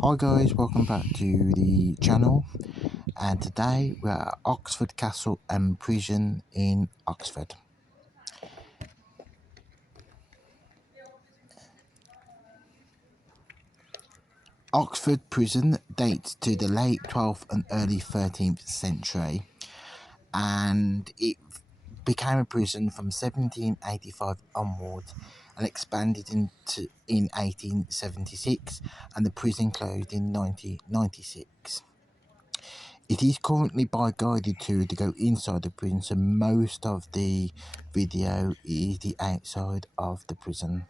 Hi guys, welcome back to the channel, and today we're at Oxford Castle and Prison in Oxford. Oxford Prison dates to the late 12th and early 13th century, and it became a prison from 1785 onwards and expanded in 1876, and the prison closed in 1996. It is currently by guided tour to go inside the prison, so most of the video is the outside of the prison.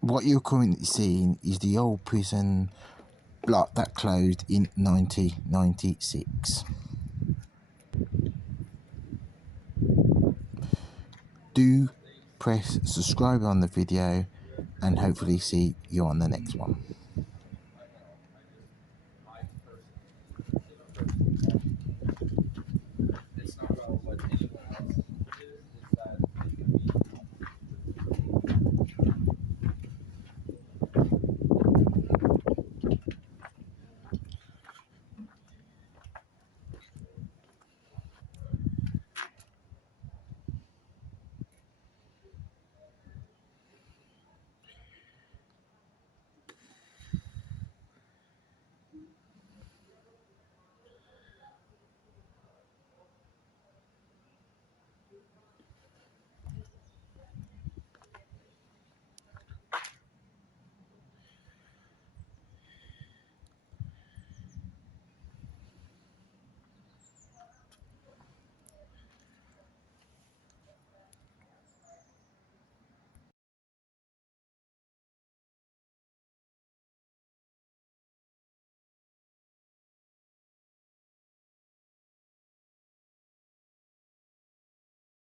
What you're currently seeing is the old prison block that closed in 1996. Do press subscribe on the video and hopefully see you on the next one.